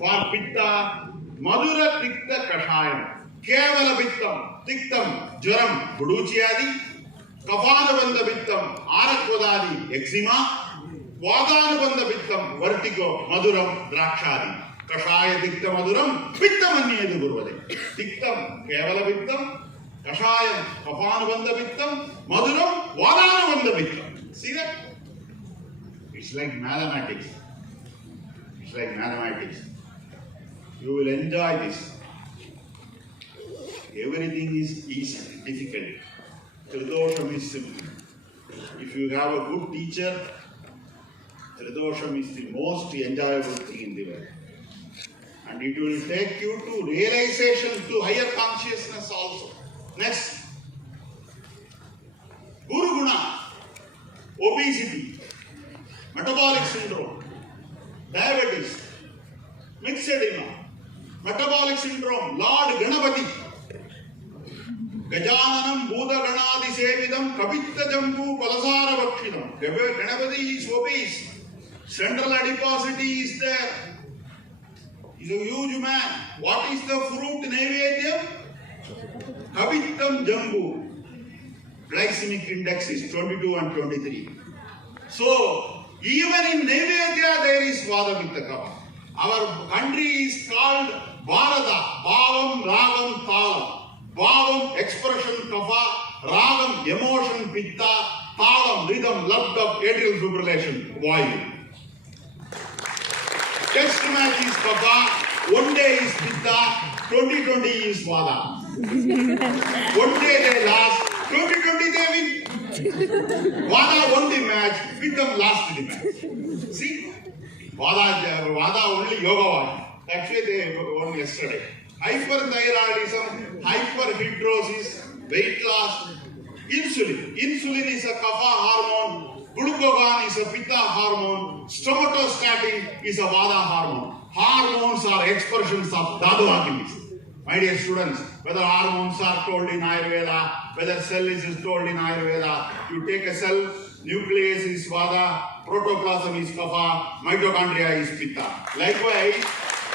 For Pitta, Madura Tikta Kashayam. Kevala Pittam, Tiktam, Jaram, Buduchiadi, Kafanabanda Pittam, Arakwadadi, Eczema, Vadanabanda Pittam, Vertigo, Maduram, Drakshadi, Kashaya Tikta Maduram, Pittamani Gurvade, Tiktam, Kevala Pittam, Kashayam, Kafanabanda Pittam, Maduram, Vadanabanda Pittam. See that? It's like mathematics. It's like mathematics. You will enjoy this. Everything is easy, difficult. Tridosham is simple. If you have a good teacher, Tridosham is the most enjoyable thing in the world. And it will take you to realization, to higher consciousness also. Next. Guru Guna, obesity, metabolic syndrome, diabetes, mixed edema, metabolic syndrome, Lord Ganapati, Gajananam Buddha Ganadi Sevidam, Kavitta Jambu Palasara Bhakshinam. Ganapati is obese, central adiposity is there. He is a huge man. What is the fruit Naivedyam? Kavittam Jambu. Glycemic index is 22 and 23. So, even in Naivedya there is Vadavitta Kava. Our country is called Bharata. Bhavam, Ragam, Talam. Bhavam, expression, Kapha. Ragam, emotion, Pitta. Talam, rhythm, love, atrial fibrillation, Vayu. Test match is Kapha. One day is Pitta. 2020 is Vada. One day they last. 2020 they win. Vada won the match. Pitta lost the match. See? Vada only yoga. Actually, they won yesterday. Hyperthyroidism, hyperhidrosis, weight loss, insulin. Insulin is a kapha hormone. Glucagon is a pitta hormone. Stomatostatin is a vada hormone. Hormones are expressions of dhatu activities. My dear students, whether hormones are told in Ayurveda, whether cell is told in Ayurveda, you take a cell, nucleus is vada, protoplasm is kapha, mitochondria is pitta. Likewise,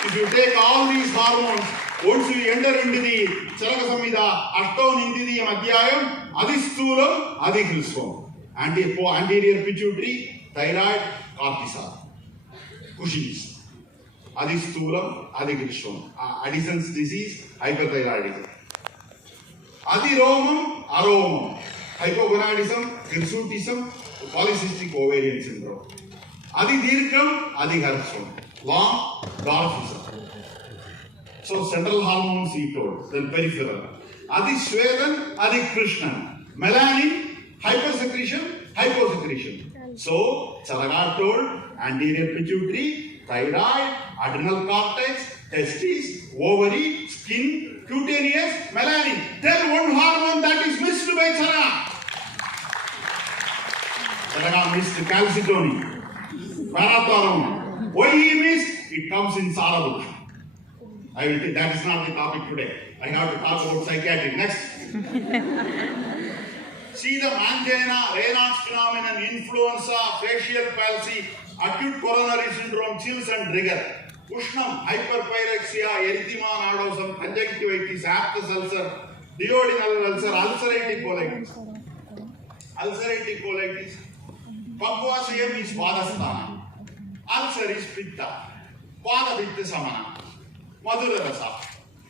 if you take all these hormones, once you enter into the Charaka Samhita, Ashtavan Indidiyam Adhyayam, Adhisthulam, Adhihrisvam. Anterior pituitary, thyroid, cortisol. Cushing's. Adhisthulam, Adhihrisvam. Addison's disease, hyperthyroidism. Adhiromam, aromam. Hypogonadism, hirsutism, polycystic ovarian syndrome. Adhidirgham, Adhiharsvam. Long, dwarfism. So central hormones he told, then peripheral. Adhishvedan, Adhikrishnan. Melanin, hypersecretion, hyposecretion. So Charaga told anterior pituitary, thyroid, adrenal cortex, testes, ovary, skin, cutaneous, melanin. Tell one hormone that is missed by Charaga. Charaga missed calcitonin, parathormone. Why he missed? It comes in Sarabhuksha. That is not the topic today. I have to talk about psychiatry. Next. See the angina, Raynaud's phenomenon, influenza, facial palsy, acute coronary syndrome, chills and rigor. Ushnam, hyperpyrexia, erythema nodosum, conjunctivitis, aphthous ulcer, duodenal ulcer, ulcerative colitis. Ulcerative colitis. Pagvasayam is Vadasthana. Ulcer is Pitta. Vadapitta Samana. Madura Rasa.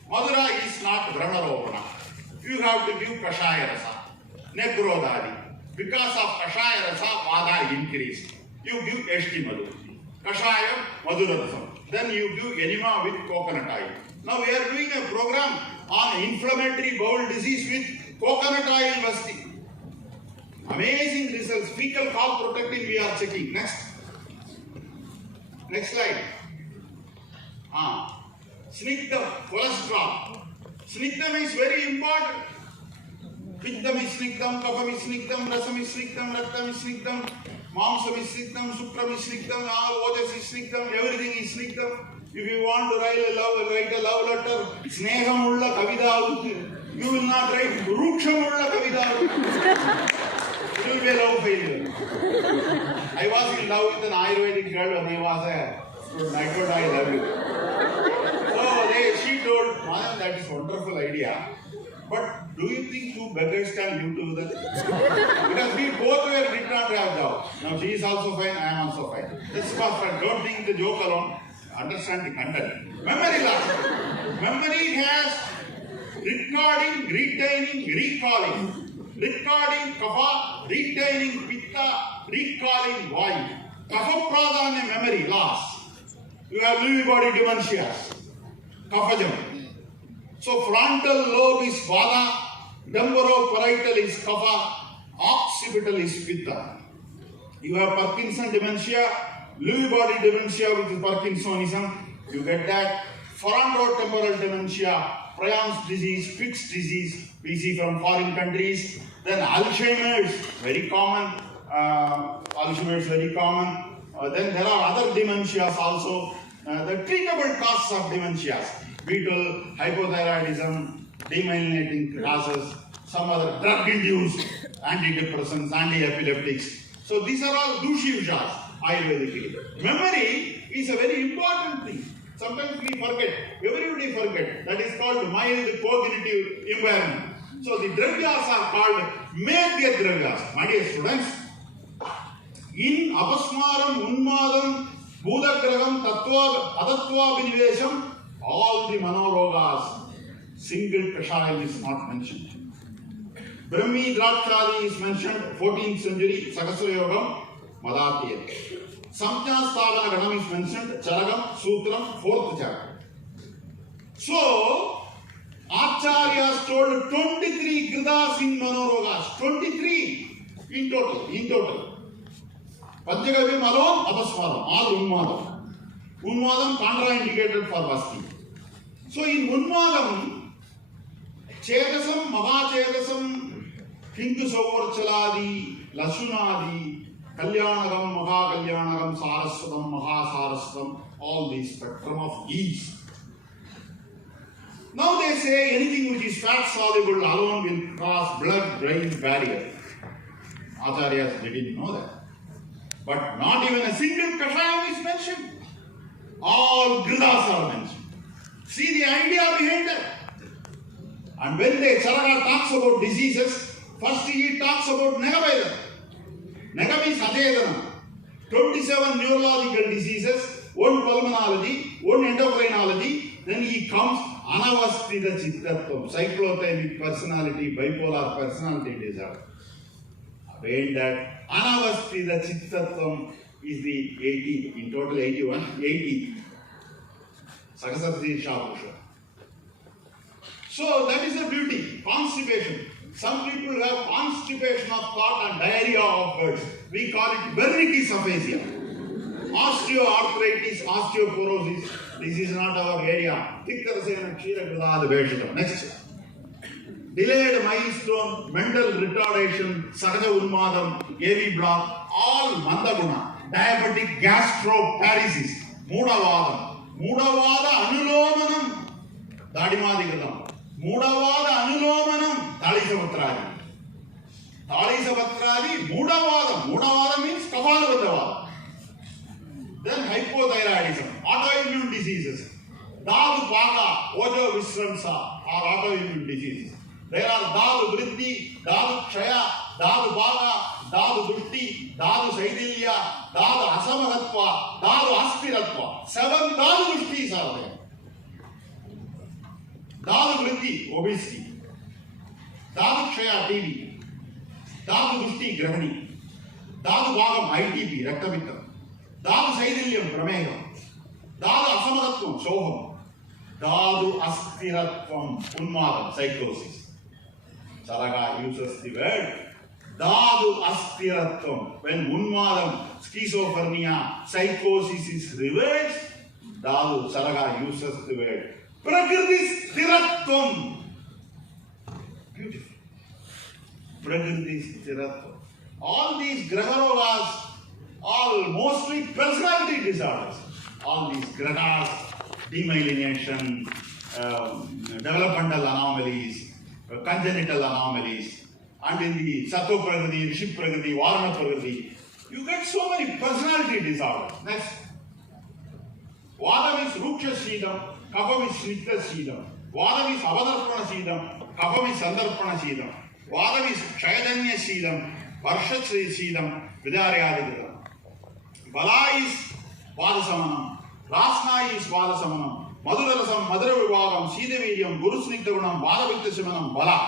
Madura is not Brahmaropana. You have to give Kashaya Rasa. Nekrodadi. Because of Kashaya Rasa, Vada increased. You give Eshti Madhu. Kashayam, Madura Rasa. Then you give enema with coconut oil. Now we are doing a program on inflammatory bowel disease with coconut oil Vasti. Amazing results. Fecal cough protecting we are checking. Next. Next slide. Snigdham, cholesterol. Snigdham is very important. Pittam is snigdham, Kapham is snigdham, Rasam is snigdham, Raktam is snigdham, Mamsam is snigdham, Supram is snigdham, Ojas is snigdham, everything is snigdham. If you want to write a love letter, Snehamulla Kavida, you will not write Rukshamulla Kavida. It will be a love failure. I was in love with an Ayurvedic girl when I was a student. I told I love you. that is a wonderful idea. But do you think two beggars can live together? Because we both did not have job. Now she is also fine, I am also fine. This is perfect. Don't think the joke alone. Understand the content. Memory loss. Memory has recording, retaining, recalling. Recording kapha, retaining pitta, recalling vayu. Kapha pradhanya memory loss. You have Lewy body dementias. Kaphajam. So frontal lobe is vada, temporoparietal is kapha, occipital is pitta. You have Parkinson dementia, Lewy body dementia which is Parkinsonism. You get that. Frontotemporal dementia, Prions disease, Pick's disease, we see from foreign countries. Then Alzheimer's, very common. Alzheimer's very common. Then there are other dementias also. The treatable causes of dementias. Fetal hypothyroidism, demyelinating causes, some other drug-induced antidepressants, anti-epileptics. So these are all dushivshas, Ayurvedically. Memory is a very important thing. Sometimes we forget, everybody forget. That is called mild cognitive impairment. So the dravyas are called Medhya dravyas. My dear students, in Apasmaram, Unmadam, Bhudagraham, Tattva, Adatva, Vinivesham, all the manologas, single kashayam is not mentioned. Brahmi Drakshadi is mentioned, 14th century, Sakasura Yogam, Madhapya. Samjna Stavana Ganam is mentioned, Charagam, Sutram, 4th chapter. So, Acharyas told 23 Gridas in Manorogas, 23 in total. Panchagavim alone, Apasmaram, all Unmadam. Unmadam contraindicated for Vasti. So in Unmadam, Chedasam, Mahachedasam, Hindu Savarchaladi, Lasunadi, Kalyanagam, Mahakalyanagam, Saraswatam, Mahasaraswatam, all these spectrum of E's. Now they say anything which is fat soluble alone will cross blood-brain barrier. Acharyas didn't know that. But not even a single kashayam is mentioned. All gridas are mentioned. See the idea behind that. And when the Charaka talks about diseases, first he talks about Negavedana. Nega means Adedana. 27 neurological diseases, one pulmonology, one endocrinology, then he comes Anavastita Chittatvam, cyclothymic personality, bipolar personality disorder. Behind that, Anavastita Chittatvam is the 80, in total 81, 80. Sakasatri Shapusha. So that is the beauty, constipation. Some people have constipation of thought and diarrhea of words. We call it Wernicke's aphasia. Osteoarthritis, osteoporosis. This is not our area. Next. Delayed milestone, mental retardation, Sakaja Unmadam, AV block, all Mandaguna, diabetic gastroparesis, Mudavadam, Mudavada Anulomanam, Dadimadikadam, Mudavada Anulomanam, Talisabatradi. Talisabatradi, Mudavadam. Mudavada means Kavalabadavada. Then hypothyroidism, autoimmune diseases. Dadu Paga, Ojo Visramsa are autoimmune diseases. There are Dadu Vriddhi, Dadu Kshaya, Dadu Bhaga, Dadu Dushti, Dadu Saidilya, Dadu Asamagatva, Dadu Aspiratva. 7 Dadu Dushtis are there. Dadu Vriddhi, obesity. Dadu Kshaya, TB. Dadu Dushti, Grahani. Dadu Bhagam, ITP, Raktavitam. Dadu Saidilyam, Prameham. Dadu Asamagatvam, Soham. Dadu Aspiratvam, Unmadam, psychosis. Charaka uses the word Dadu Aspiratvam. When Unmadam, schizophrenia, psychosis is reversed, Dadu Charaka uses the word Prakriti Stiratvam. Beautiful. Prakriti Stiratvam. All these Graharogas, all mostly personality disorders. All these Grahas, demyelination, developmental anomalies, congenital anomalies, and in the Sattva Prakriti, Rishi Prakriti, Varna Prakriti, you get so many personality disorders. Next. Vadam is Ruksha Shidam, Kapam is Snigdha Shidam, Vadam is Avadarpana Kapam is Sandarpana Vadam is Kshayadanya Shidam, Varshachri Shidam, Vidaryadidam. Bala is Vadasamanam, Rasna is Vadasamanam, Madhurasam, Madhura Vivagam, Sidavidyam, Guru Snigdagunam, Vadavittasamanam, Bala.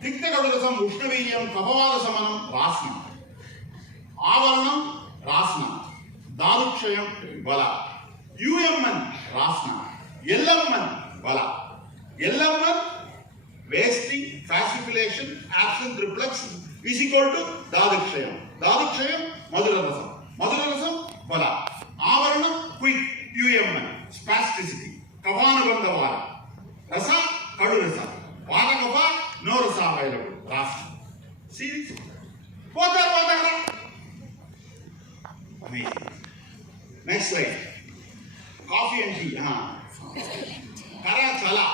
Tiktakadulasam, Ushnavidyam, Kapavadasamanam, Rasna. Avaranam, Rasna. Darukshayam, Bala. UMN, Rasna. Yellamman, Bala. Yellamman, wasting, fasciculation, absent reflex is equal to Dadukshayam. Dadukshayam, Madhurasam. Madhurasam, Bala. Avaranam, quick, UMN, spasticity. Kavanabandha Vara. Rasa, Kadurasa. Vada Kava, no Rasa available. Rasa. See this? What? Amazing. Next slide. Coffee and tea. Kara chala.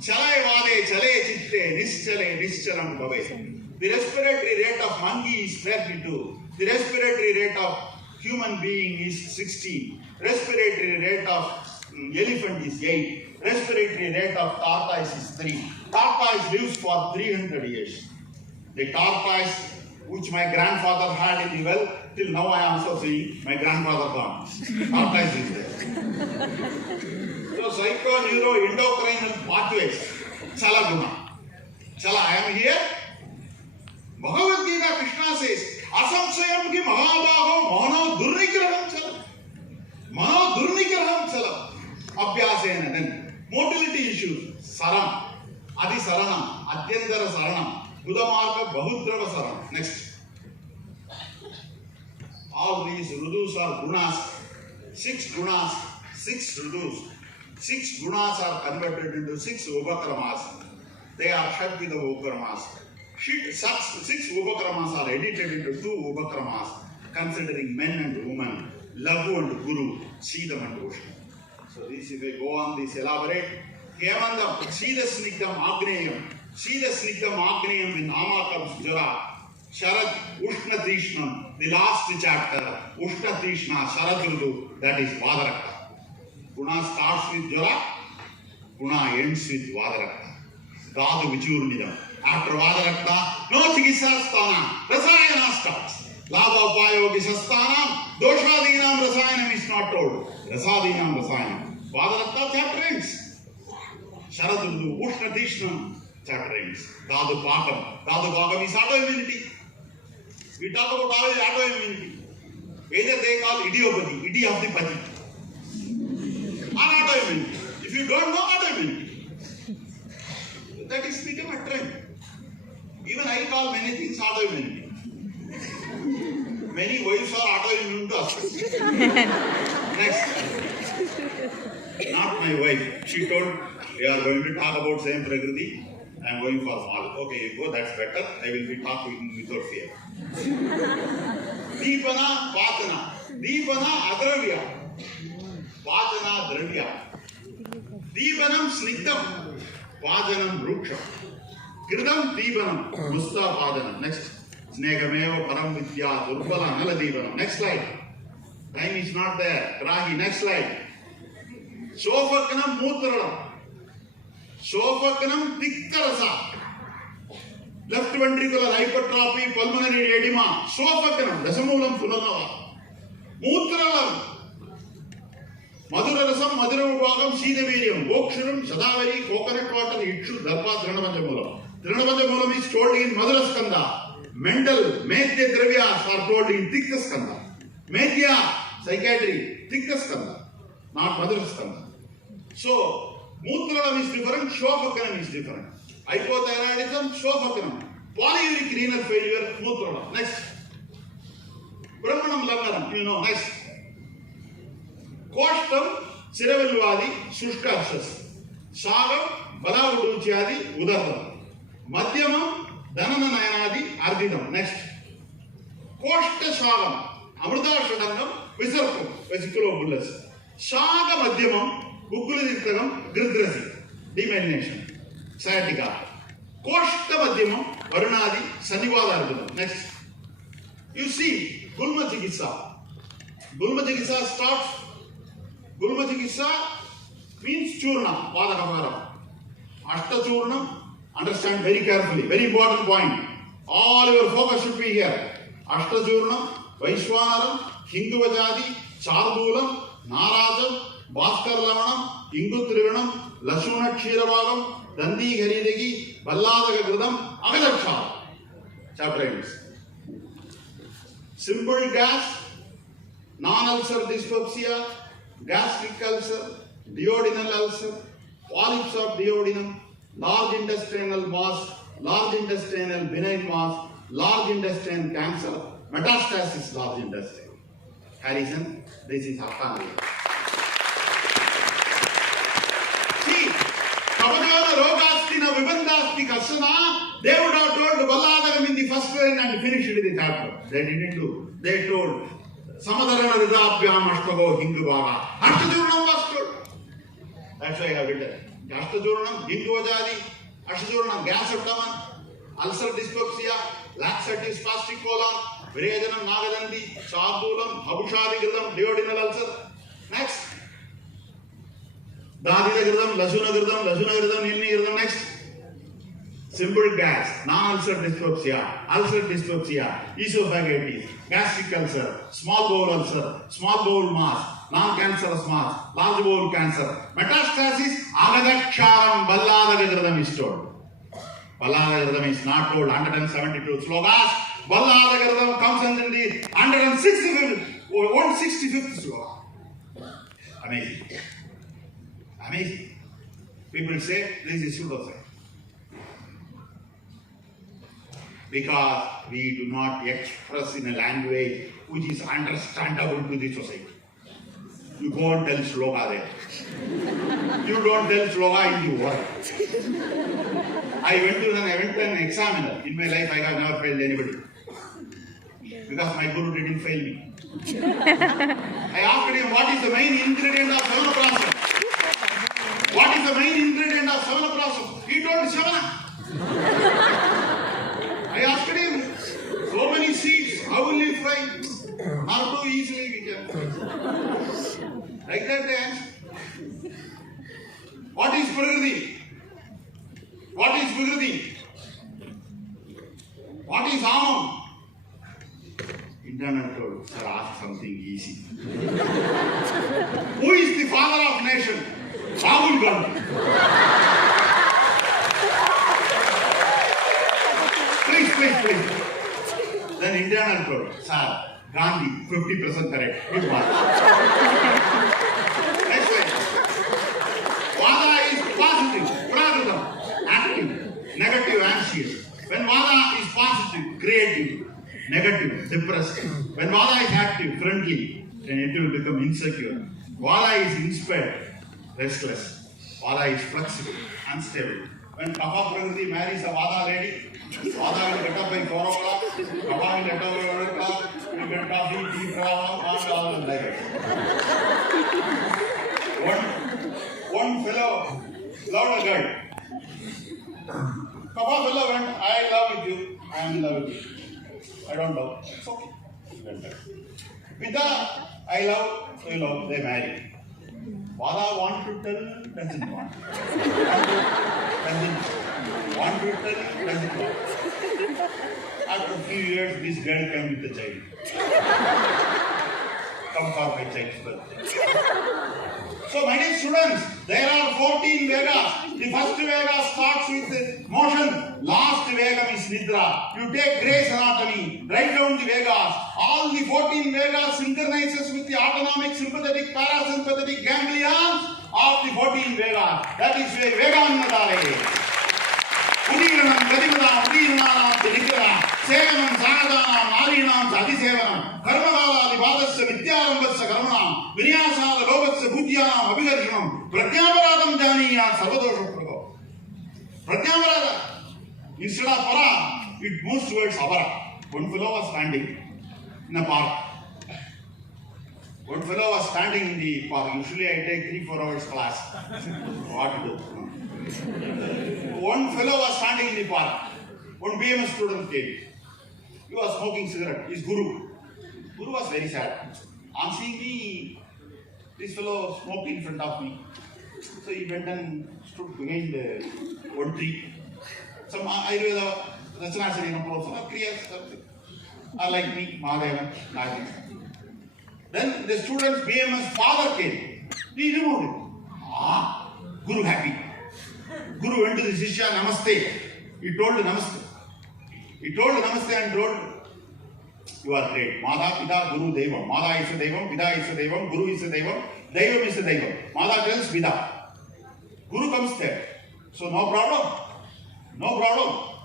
Chalai vade, chale chitte, nischale, nischalam bhave. The respiratory rate of monkey is 32. The respiratory rate of human being is 16. Respiratory rate of elephant is 8. Respiratory rate of tortoise is 3. Tortoise lives for 300 years. The tortoise which my grandfather had in the well, till now I am also seeing my grandfather gone. Tortoise is there. So psycho, neuro, endocrine pathways, Chala Guna. Chala, I am here. Bhagavad Gita, Krishna says, Asamsayam ki Mahabhago Mano Durnigraham Chala. Mano Durnigraham Chala. Abhyasena. Then motility issues. Saram. Adi Saranam. Adyantara Saranam. Buddhamarka Bahudrava Saranam. Next. All these rudus are gunas. 6 gunas. 6 rudus. 6 gunas are converted into 6 upakramas. They are shed with the upakramas. 6 upakramas are edited into 2 upakramas, considering men and women, Laghu and Guru, Shidam and Ushna. So this, if we go on this elaborate, Hemandam, Shida Snigdam Agneyam, Shida Snigdam Agneyam in Amakam Jara, Sharad Ushna Trishnam, the last chapter, Ushna Trishna, Sharad Rudu, that is Vadarakta. Guna starts with Jara, Guna ends with Vadarakta. Dadu Vichurnidam. After Vadarakta, no Chikisa Sthana, Rasayana starts. Labha Upayogi Sasthanam, Doshadinam Rasayanam is not told. Rasadinam Rasayanam. Vadarakta chapter ends. Sharadurdu, Ushna Tishnam chapter ends. Dadu Pakam. Dadu Pakam is autoimmunity. We talk about autoimmunity. Either they call idiopathy, idi of the pati. Or autoimmunity. If you don't know autoimmunity, that is become a trend. Even I call many things autoimmunity. Many wives are autoimmune to us. Next. Not my wife. She told, we are going to talk about same Prakriti. I am going for small. Okay, you go, that's better. I will be talking without fear. Deepana, Patana. Deepana, Adravya. Patana, Dravya. Deepanam, Snigdam. Pajanam, Ruksha. Kridam, Deepanam. Musta, Pajanam. Next. Snegameva, Param Vidya, Durbala, Nala Deepanam. Next slide. Time is not there. Rahi, next slide. Sofakanam, Mutralam. Sofakanam, Tikkarasa. Left ventricular hypertrophy, pulmonary edema. Sofakanam, Dasamulam, Punanava. Mutralam. Madhurasam, Madhura Vivagam, Sidavidyam, Bokshuram, Sadavari, coconut water, Ikshu, Darpa, Trinavajamulam. Trinavajamulam is told in Madhuraskanda. Mental, Medya Dravyas are told in Tikkaskanda. Medya, psychiatry, Tikkaskanda, not Madhuraskanda. So, Mutralam is different, Shofakanam is different. Hypothyroidism, Shofakanam. Polyuric renal failure, Mutralam. Next. Brahmanam Langaram, you know, next. Koshtam, Siravalvadi, Sushkarshas. Sagam, Balavuduchadi, Udaram. Madhyamam, Dhanana Nayanadi, Ardidam. Next. Koshta Sagam, Amrita Shadangam, Visarpam, Vesiculobullus. Saga Madhyamam, Bukuladikagam, Gridrasi, demyelination, sciatica. Koshta Madhyamam, Varunadi, Sanivada Ardidam. Next. You see, Gulma Chikitsa. Gulma Chikitsa starts. Gulma Chikitsa means Churna, Vada Ashta Churnam, understand very carefully, very important point. All your focus should be here. Ashta Churnam, Vaishwanaram, Hinguvajadi, Chardulam, Narajam, Bhaskar Lavanam, Ingu Trivanam, Lashuna Kshiravagam, Dandi Haridegi, Balladaga Gradam, Agadaksha. Chapter ends. Simple gas, non-ulcer dyspepsia, gastric ulcer, duodenal ulcer, polyps of duodenum, large intestinal mass, large intestinal benign mass, large intestine cancer, metastasis large intestine. Harrison, this is Hapana. See, Kavadana Rogastina Vibandasti Kasana, they would have told Balladagam in the first line and finished the chapter. They didn't do. They told Samadarana Ridabhyam Ashtago Hindubaga. Ashtachurnam was told. That's why I have written. Ashtachurnam, Hinduvajadi, Ashtachurnam, gas abdomen, ulcer dyspepsia, laxative spastic colon, Virejanam Nagadandi, Chardulam, Habushari duodenal ulcer. Next. Dadida Lasuna Nilni next. Simple gas, non-ulcer dyspepsia, esophagitis, gastric ulcer, small bowel mass, non-cancerous mass, large bowel cancer, metastasis, Agadaksharam, Balladagradam is told. Balladagradam is not told, 172 slokas. Balladagradam comes under the 165th sloka. Amazing. Amazing. People say this is pseudoscience. Because we do not express in a language which is understandable to the society. You go and tell sloka there. You don't tell sloka in the world. I went to an examiner. In my life, I have never failed anybody. Because my guru didn't fail me. I asked him, what is the main ingredient of Savanaprasam? What is the main ingredient of Savanaprasam? He told Savana. I asked him, so many seeds, how will you fry? Not too easily we can fry. Like that they answer. What is Prakriti? What is Vikriti? What is Amam? Internal told, sir, ask something easy. Who is the father of nation? Rahul Gandhi. Please. Then internal told, sir, Gandhi, 50% correct. Good mark. Next slide. Vada is positive, prakriti, active, negative, anxious. When Vada is positive, creative, negative, depressed. When Vada is active, friendly, then it will become insecure. Vada is inspired, restless. Vada is flexible, unstable. When Kapha Prakriti marries a Vada lady, Vada will get up by 4 o'clock, Kapha will get up by 1 o'clock, will get coffee, tea, prawn, and all like that. One fellow loved a girl. Kapha fellow went, I love with you, I am in love with you. I don't love. It's okay. Pita, I love, so you love, they marry. Vada want to tell, doesn't want. Want to tell, doesn't want. After a few years, this girl came with the child. Come for my child's birthday. So, my dear students, there are 14 Vegas. The first Vega starts with motion. Last Vega is Nidra. You take Gray's Anatomy, write down the Vegas. All the 14 Vegas synchronizes with the autonomic, sympathetic, parasympathetic ganglions of the 14 Vegas. That is Veganadale. Udiranam, Gadimadam, Udiranam, Nigra, Sevanam, Sanadam, Narinam, Sadisevanam, Karmagala, Vadasya, Vidyarambasya, Karmanam, Vinyasala, Lobasya, Budyanam, Abhigarshanam, Pratyaparadam Janiyam, Sarvadosha Prabhu. Pratyaparada. Instead of para, it moves towards avara. One fellow was standing in a park. One fellow was standing in the park. Usually I take 3-4 hours class. What to do? One fellow was standing in the park. One BMS student came. He was smoking cigarette. His guru. Guru was very sad. On seeing me, this fellow smoked in front of me. So he went and stood behind one tree. Some Ayurveda, Rachanasari, Kriyas, are like me, Mahadevan, like this. Then the student's BMS father came. He removed it. Guru happy. Guru went to the Shishya, Namaste. He told Namaste. He told Namaste and told, you are great. Mada, Pida, Guru, Devam. Mada is a Devam, Pida is a Devam, Guru is a Devam, Devam is a Devam. Mada tells Pida. Guru comes there. So no problem. No problem.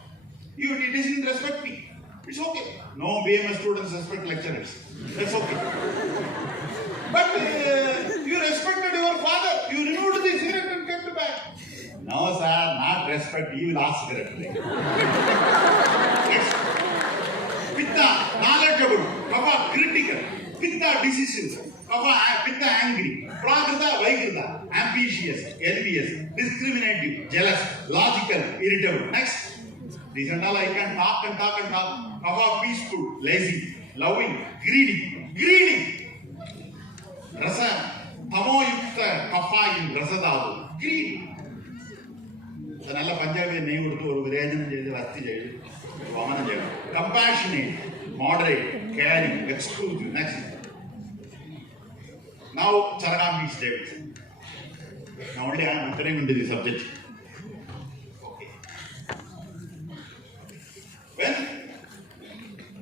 He doesn't respect me. It's okay. No BMS students respect lecturers. That's okay. But you respected your father. You removed the cigarette and kept back. No, sir, not respect. You will ask cigarette. Next. Pitta, knowledgeable. Kapha, critical. Pitta, decisive. Kapha, Pitta, angry. Prakrita, Vaikrita, ambitious, envious, discriminative, jealous, logical, irritable. Next. These and all I can talk and talk and talk. Kapha, peaceful, lazy, loving, greedy. Greedy. Rasa, tamoyukta, kapha in rasadadu. Greedy. Another Punjabi name to Virajana compassionate, moderate, caring, exclusive. Next. Now, Charakam is Davidson. Now, only I am entering into the subject. Okay. When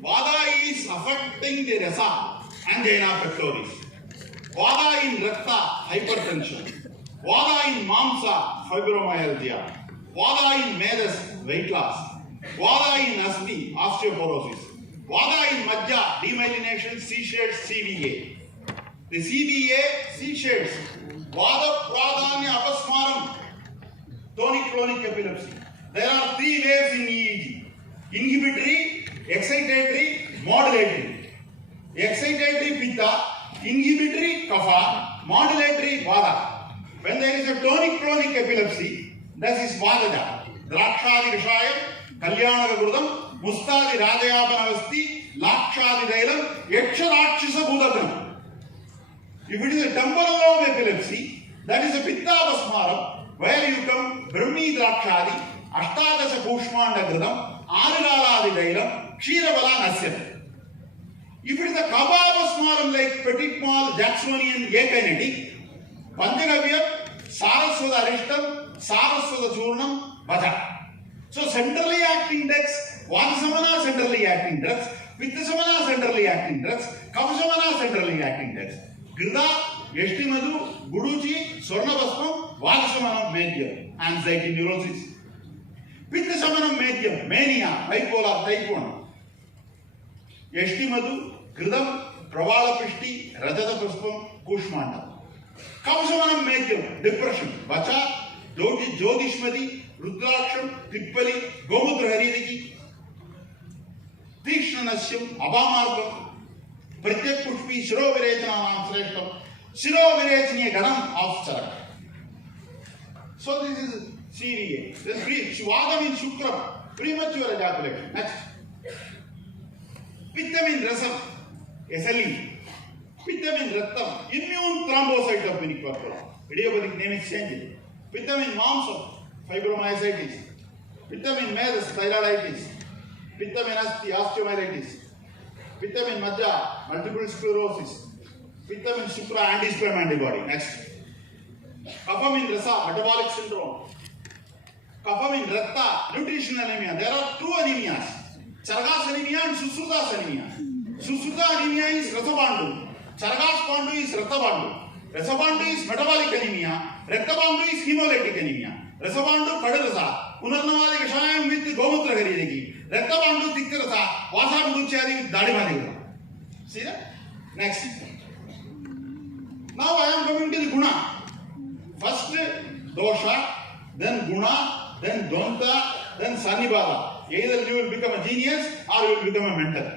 Vada is affecting the Rasa and Jaina pectoris, Vada in Rakta, hypertension, Vada in Mamsa, fibromyalgia, Vada in Medas, weight loss, Vada in Asti, osteoporosis, Vada in Majja, demyelination, C-shades, CVA. The CVA, C-shades, Vada Pradhanya Apasmaram, tonic-clonic epilepsy. There are three waves in EEG. Inhibitory, excitatory, modulatory. Excitatory Pitta, inhibitory Kapha, modulatory Vada. When there is a tonic-clonic epilepsy, this is Vadaja. Drakshadi Rishayam, Kalyanaka Gurdam, Mustadi Rajayapanavasti, Lakshadi Dailam, Yaksharakshisa Budagram. If it is a temporal lobe epilepsy, that is a Pitta Basmaram, where you come Brahmi Drakshadi, Ashtadasa Kushmanda Gurdam, Arigaladi Dailam, Kshiravana Nasyam. If it is a Kapha Basmaram like Petit Mal, Jacksonian, Akinetic, Panchagavyam, Saraswada Arishtam, Saraswada Churnam, Bhaja. So centrally acting drugs, Vadasamana centrally acting drugs, Pittasamana centrally acting drugs, Kaphasamana centrally acting drugs. Grida, Yashtimadu, Guduchi, Swarnabhaspam, Vadasamanam medium, anxiety neurosis. Pittasamanam medium, mania, bipolar, type 1. Yashtimadu, Gridam, Pravala Pishti, Rajata Paspam, Kushmanda. Kaphasamanam medium, depression, Vacha, Jodishmati, Rudraksham, Tippali, Gomutra Haridiki, Tikshna Nasyam, Abamargam, Pratyak Pushpi, Shiro Virechana Namsreshtam, Shiro Virechani Ganam of Charak. So this is CVA. Then Shivada means Shukram, premature ejaculation. Next. Pitta means Rasam, SLE. Pitta means Rattam, immune thrombocytopenic purpura. Idiopathic name is changed. Pitta means Mamsam, fibromyositis. Pitta means Medas, thyroiditis. Pitta means Asti, osteomyelitis. Pitta means Majja, multiple sclerosis. Pitta means Shukra, anti-sperm antibody. Next. Kapha means Rasa, metabolic syndrome. Kapha means Ratta, nutritional anemia. There are two anemias, Charagas anemia and Susrutas anemia. Susruta anemia is Rasabandu. Charagas Pandu is Rattabandu. Rasabandu is metabolic anemia. Rattabandu is hemolytic anemia. Rasabandu Kadarasa. Unarnavadi Kashayam with Gomutra Haridiki. Rattabandu Tiktarasa. Vasabuduchari with Dadimadi. See that? Next. Now I am coming to the Guna. First Dosha, then Guna, then Donta, then Sanibala. Either you will become a genius or you will become a mentor.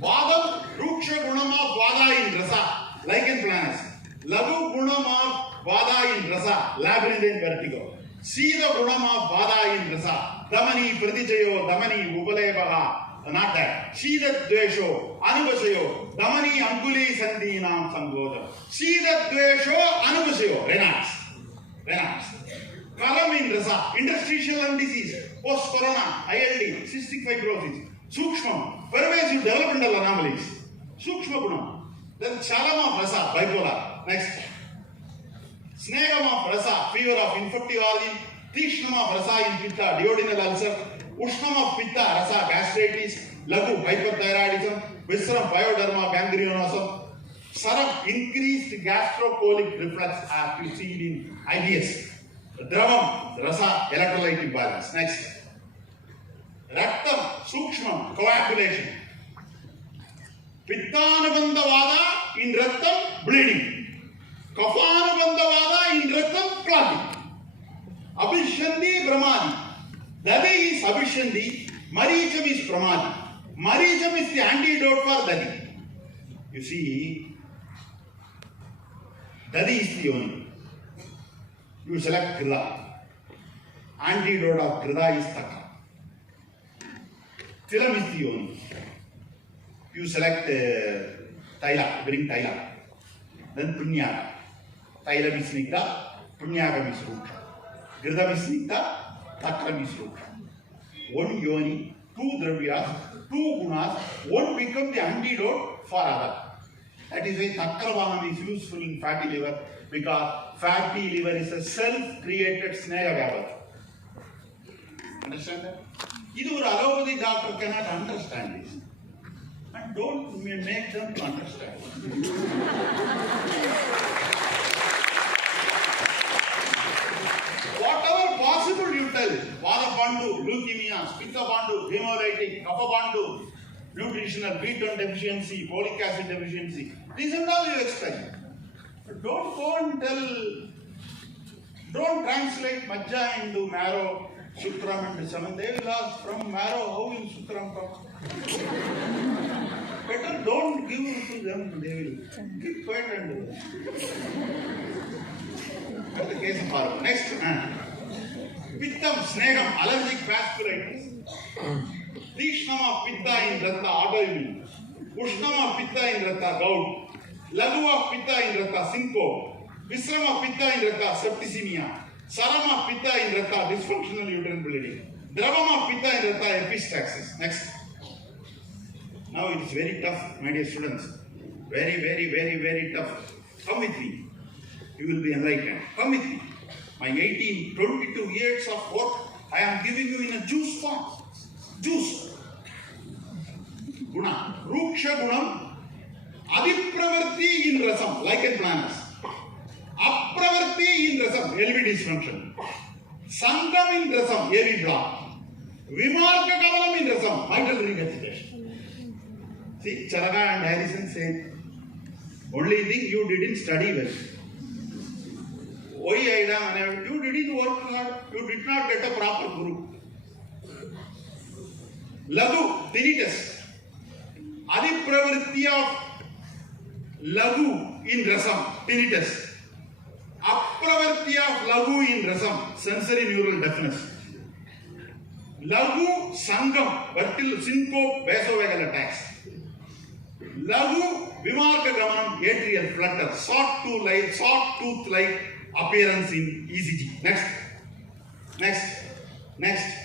Vadam, Ruksha Gunam of Vada in Rasa, lichen planus. Lagu Gunam of Vada in Rasa, labyrinthine vertigo. See the Gunam of Vada in Rasa. Damani Pratichayo, Damani Upalevaha, not that. Shida Dvesho, Anubasayo, Damani Anguli Sandinam Sangoda. Shida Dvesho, Anubasayo, Renax. Kalam in Rasa, interstitial lung disease, post-corona, ILD, cystic fibrosis, Sukshma, pervasive developmental anomalies, Sukshma Gunam. Then Chalam of Rasa, bipolar. Next. Snegam of Rasa, fever of infectivity, Tishnam of Rasa in Pitta, duodenal ulcer, Ushnam of Pitta, Rasa, gastritis, Lagu, hyperthyroidism, Visceram, pyoderma, gangrenosom, Saram, increased gastrocolic reflux as you see in IBS. Dravam, Rasa, electrolyte imbalance. Next. Raktam, Sukshmam, coagulation. Pittanabandhavada in Raktam, bleeding. Kaphanabandhavada in Raktam, clotting. Abhishandi, Brahmadi. Dadi is Abhishandi, Maricham is Pramadi. Maricham is the antidote for Dadi. You see, Dadi is the only. You select Krida. Antidote of Krida is Taka. Tilam is the only. You select Taila, bring Taila. Then Punyaka. Taila is Nikta, Punyaka is Ruksha. Krida is Nikta, Takram is Ruksha. One yoni, two dravyas, two gunas, one become the antidote for other. That is why Takravanam is useful in fatty liver, because fatty liver is a self-created snega gabber. Understand that? Either allopathy doctor cannot understand this. And don't make them to understand. Whatever possible you tell, Vada Bandu, leukemia, Pitta Bandu, hemolytic, Kapha Bandu, nutritional, B12 deficiency, folic acid deficiency. These are all you explain. But don't go and tell, don't translate Majja into marrow, Sutram and Saman. They will ask from marrow, how will Sutram come? Better don't give to them, they will keep quiet and do that. That's the case of Bharata. Next, Pittam, Snegam, allergic vasculitis. Tishnam of Pitta in Ratta, autoimmune. Ushnam of Pitta in Ratta, gout. Lagu of Pitta in Ratta, syncope. Visram of Pitta in Ratta, septicemia. Saram of Pitta in Ratta, dysfunctional uterine bleeding. Dravam of Pitta in Ratta, epistaxis. Next. Now it is very tough, my dear students. Very, very, very, very tough. Come with me. You will be enlightened. Come with me. My 22 years of work, I am giving you in a juice form. Juice. Guna. Ruksha Gunam. Adipravarti in Rasam, lichen planus. Apravarti in Rasam, LV dysfunction. Sangam in Rasam, AV block. Vimarka Kavalam in Rasam, vital regurgitation. See, Charaga and Harrison said, only thing you didn't study well. You didn't work hard, you did not get a proper guru. Lagu, tinnitus. Adipravritti of Lagu in Rasam, tinnitus. Apravarti of Lagu in Rasam, sensory neural deafness. Lagu, Sangam, vertical syncope, vasovagal attacks. Lagu, Vimarka Gamanam, atrial flutter, sawtooth-like appearance in ECG. Next.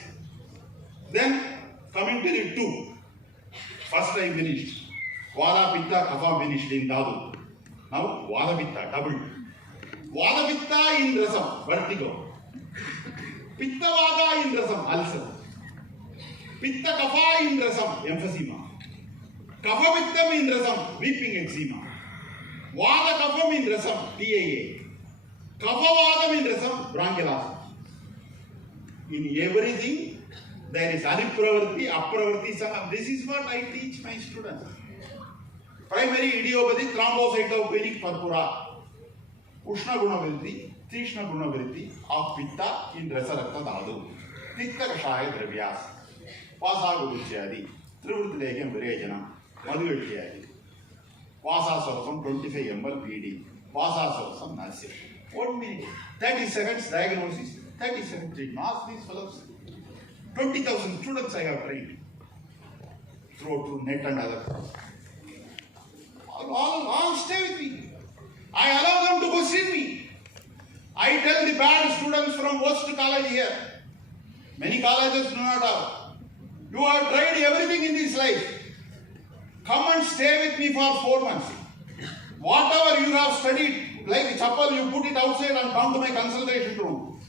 Then, coming to the 2. First I finished. Vada Pitta, Kapha finished in Dadu. Now, Vada Pitta, double. Vada Pitta in Rasam, vertigo. Pitta Vada in Rasam, ulcer. Pitta Kapha in Rasam, emphysema. Kapha Pittam in Rasam, weeping eczema. Vada Kapham in Rasam, TIA. Kapha Vadam in Rasam, bronchial asthma. In everything, there is Adipravarti, Apravarti, Sangam. This is what I teach my students. Primary idiopathic thrombocytopenic purpura. Ushna Gunavritti, Trishna Gunavritti of Pitta in Rasarakta Dadu. Pitta Kashaya Dravyas. Vasa Guruchyadi. Trivrutilekam Virejana. Madhuvetyadi. Vasa Sarasam 25 ml PD. Vasa Sarasam Nasir. 1 minute. 30 seconds diagnosis. 30 seconds treatment. Ask these fellows. 20,000 students I have trained. through net and other. All stay with me. I allow them to question me. I tell the bad students from worst college here. Many colleges do not have. You have tried everything in this life. Come and stay with me for 4 months. Whatever you have studied, like chapel, you put it outside and come to my consultation room.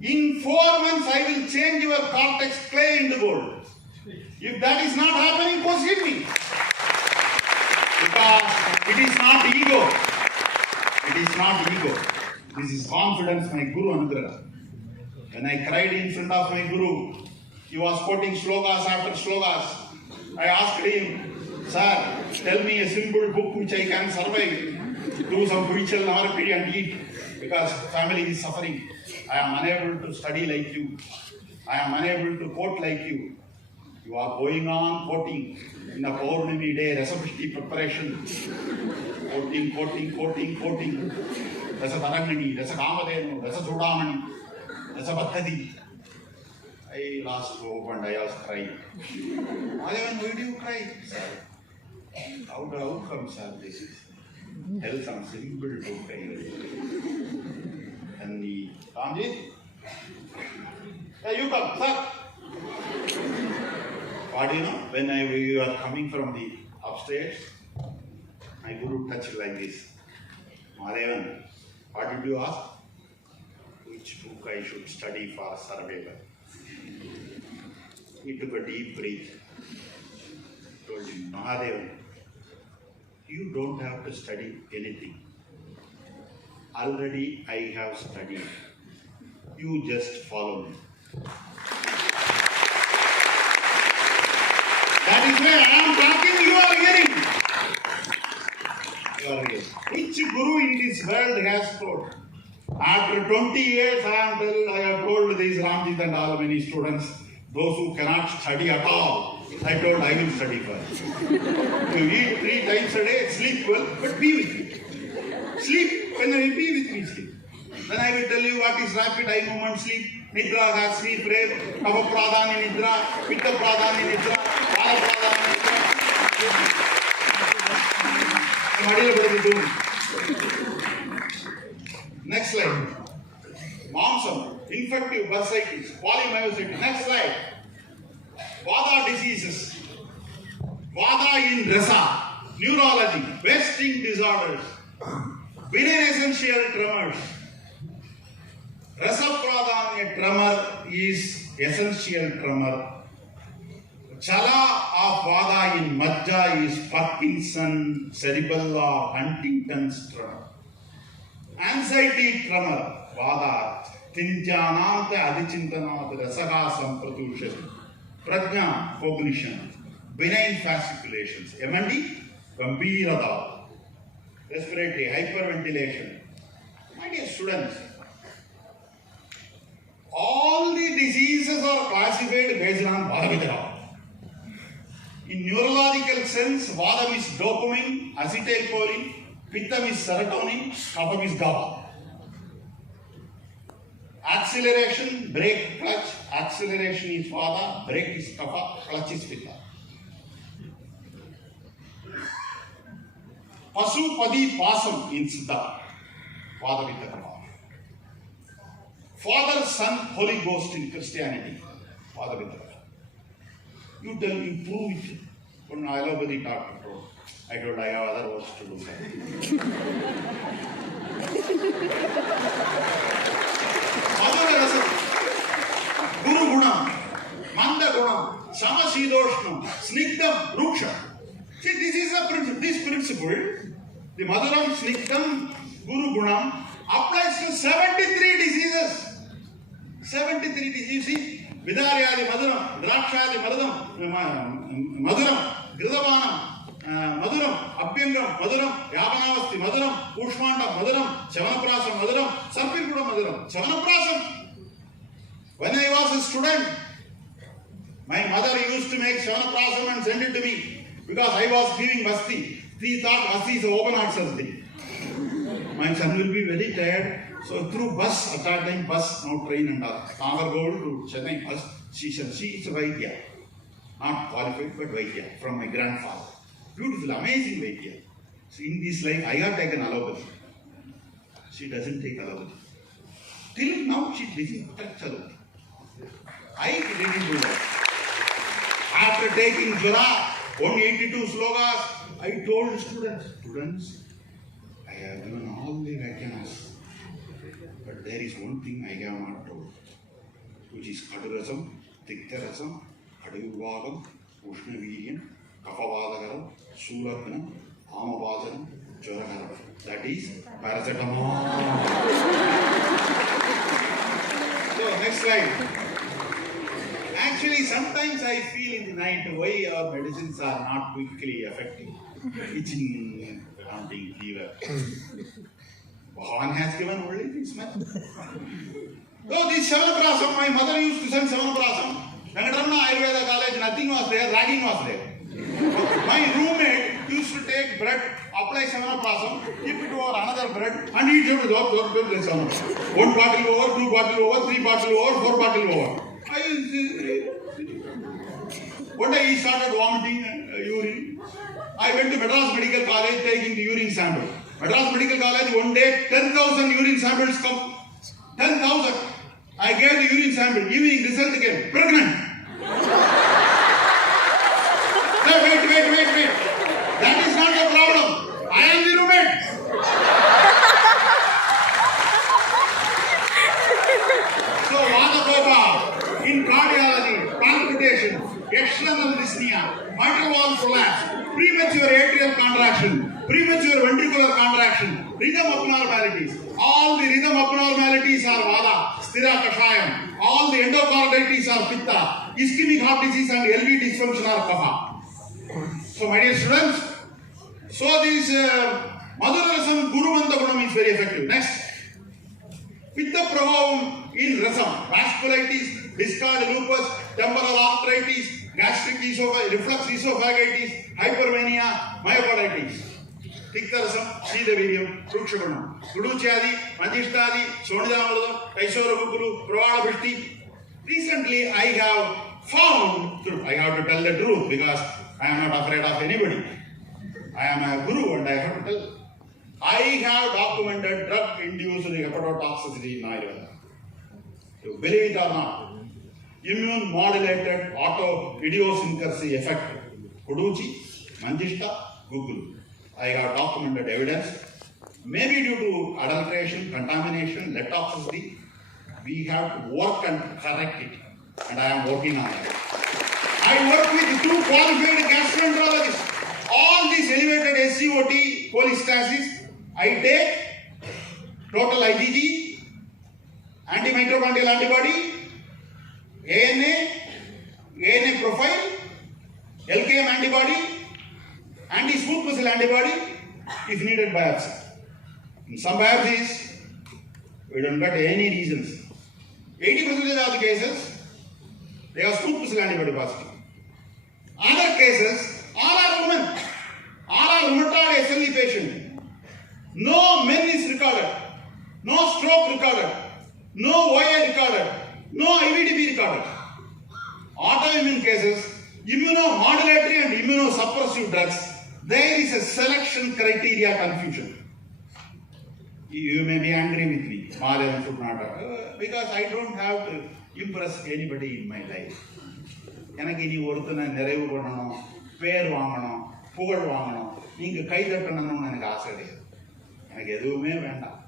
In 4 months, I will change your cortex clay into gold. If that is not happening, question me. Because it is not ego. It is not ego. This is confidence, my Guru Anugrah. When I cried in front of my Guru, he was quoting slogas after slogas. I asked him, "Sir, tell me a simple book which I can survive. Do some spiritual therapy and eat, because family is suffering. I am unable to study like you. I am unable to quote like you. You are going on quoting in a Paurnami day, recipe preparation. Quoting. Rasa Tarangani, Rasa Kamadenu, Rasa Sudamani, Rasa Bhattadi." I lost hope and I was crying. Mahadevan, why do you cry, sir? How come, sir, this is? Tell some simple book. And the Ramji, hey, you come, sir. What do you know? When we were coming from the upstairs, my Guru touched like this. Mahadevan, what did you ask? Which book I should study for survival? He took a deep breath. Told him, Mahadevan, you don't have to study anything. Already I have studied. You just follow me. That is why I am talking, you are hearing. You are hearing. Which Guru in this world has told? After 20 years, I have told these Ramjit and all many students, those who cannot study at all, I told I will study first. You eat 3 times a day, sleep well, but be with me. Sleep, when I be with me, sleep. Then I will tell you what is rapid eye movement sleep. Nidra has sleep rate, Kava Pradhani Nidra, Pitta Pradhani Nidra, Vala Pradhani Nidra. Next slide. Mamsam, infective bursitis, polymyositis. Next slide. Vada diseases. Vada in rasa, neurology, wasting disorders, benign essential tremors. Rasa pradhanya tremor is essential tremor. Chala of Vada in Majja is Parkinson, cerebral or Huntington's tremor. Anxiety tremor, Vada, Tinjananta Adichintanat Rasaga Sampratushan, Prajna cognition, benign fasciculations, MND, Gambhirada, respiratory hyperventilation. My dear students, all the diseases are classified based on Vada. In neurological sense, Vada is dopamine, acetylcholine, Pittam is serotonin, Kapha is GABA. Acceleration, brake, clutch. Acceleration is Vada, brake is Kapha, clutch is Pitta. Pasupadi Pasam in Siddha, Vada Pitta Kapha. Father, Son, Holy Ghost in Christianity, Vada Pitta Kapha. You tell me, prove it. When I love the talk, I told I have other works to do. Guru Gunam, Manda Gunam, Sama Sidoshna, Snigdam, Ruksha. See, this is a principle. This principle, the Madhuram, Snigdam, Guru Gunam, applies to 73 diseases. 73 diseases. You see, Vidaryadi Madhuram, Drakshadi Madhuram, Gridavanam, Madhuram, Abhyangam, Madhuram, Yavanavasti, Madhuram, Pushmanda, Madhuram, Chavanaprasam, Madhuram, Sarpikuda, Madhuram, Chavanaprasam. When I was a student, my mother used to make Chavanaprasam and send it to me because I was giving Basti. She thought Basti is an open heart surgery. My son will be very tired. So through bus, at that time bus, now train and all. Nagargol to Chennai bus, she is a Vaidya. not qualified, but Vaidya from my grandfather. Beautiful, amazing Vaidya. So in this life, I have taken allopathy. She doesn't take allopathy. Till now, she doesn't touch allopathy. I didn't do that. After taking Jara, 182 slogas, I told students, I have given all the Vyakhyanas, but there is one thing I have not told, which is Kadurasam, Tiktarasam, Kadayurvagam, Ushnaviryan, Kapavadagaram, Sulaknam, Amavasanam, Jvaragaram. That is paracetamol. So, next slide. Actually, sometimes I feel in the night why our medicines are not quickly effective. Itching, cramping, fever. Bhagavan has given only this much. So this Savanaprasam, my mother used to send Savanaprasam. Venkatramanna Ayurveda College, nothing was there, ragging was there. My roommate used to take bread, apply Savanaprasam, keep it over another bread, and eat it with Savanaprasam. 1 bottle over, 2 bottle over, 3 bottle over, 4 bottle over. One day he started vomiting urine. I went to Madras Medical College taking the urine sample. Madras Medical College, one day 10,000 urine samples come. 10,000. I gave the urine sample. Evening result again. Pregnant. No, wait. That is not the problem. I am the roommate. So, Vadakopa, in cardiology, palpitation, external dyspnea, mitral valve collapse, premature atrial contraction, premature ventricular contraction, rhythm abnormalities. All the rhythm abnormalities are Vada, Sthira Kashayam. All the endocarditis are Pitta, ischemic heart disease and LV dysfunction are Kapha. So, my dear students, so this Madhurasam Gurumanta Gunam is very effective. Next. Pitta Prabhavam in Rasam, vasculitis, discard lupus, temporal arthritis, gastric reflux esophagitis, hypermania, myocarditis. Tikta Rasam, Shridaviriam, Rukshagunam, Kuduchadi, Manjishtadi, Sonidamurdam, Kaisora Gukulu, Pravada Bhishti. Recently, I have found, I have to tell the truth because I am not afraid of anybody. I am a guru and I have to tell. I have documented drug-induced hepatotoxicity in Ayurveda. You believe it or not, immune-modulated auto-idiosyncrasy effect, Kuduchi, Manjishta, Gugulu. I have documented evidence. Maybe due to adulteration, contamination, lead toxicity, we have to work and correct it. And I am working on it. I work with 2 qualified gastroenterologists. All these elevated SCOT, cholestasis, I take total IgG, antimitochondrial antibody, ANA profile, LKM antibody, anti-smooth muscle antibody, if needed biopsy. In some biopsies, we don't get any reasons. 80% of the cases, they have smooth muscle antibody positive. Other cases, all are women, all are rheumatoid SLE patient. No men is recorded, no stroke recorded, no OA recorded, no IVDP recorded. Autoimmune cases, immunomodulatory and immunosuppressive drugs, there is a selection criteria confusion. You may be angry with me, Mahadevan should not, because I don't have to impress anybody in my life. எனக்கு இனி ஒருத்தனை நிறைவு பண்ணணும், பேர் வாங்கணும், புகழ் வாங்கணும், நீங்க கை தட்டணும்னு எனக்கு ஆசை கிடையாது. எனக்கு எதுவுமே வேண்டாம்.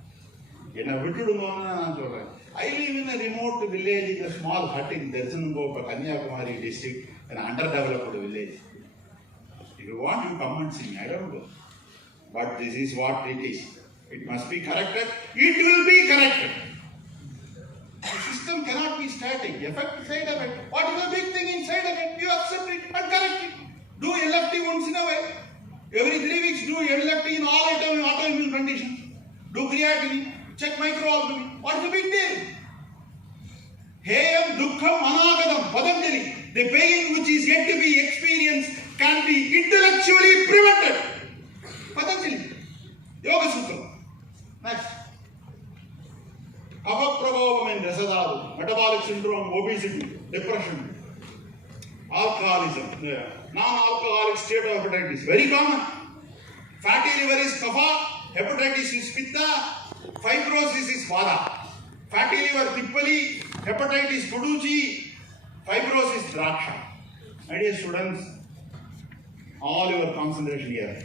என்னை விட்டுடுங்கன்னு நான் சொல்றேன். I live in a remote village in a small hut in Dersangopa, Kanyakumari district, an underdeveloped village. If you want, you come and sing. I don't know. But this is what it is. It must be corrected. It will be corrected. The system cannot be static. Effect, side effect. What is the big thing in side effect? You accept it and correct it. Do LFT once in a while. Every 3 weeks, do LFT in all autoimmune conditions. Do creatinine. Check microalbumin. What is the big deal? Heyam dukkham anagadam padanjali. The pain which is yet to be experienced can be intellectually prevented. Patanjali. Yoga Sutra. Next. Kapha prabhavam in Rasadadu, metabolic syndrome, obesity, depression. alcoholism, non-alcoholic state of hepatitis, very common. Fatty liver is kapha, hepatitis is pitta, fibrosis is vada. Fatty liver tippali, hepatitis kuduchi, fibrosis draksha. My dear students, all your concentration here.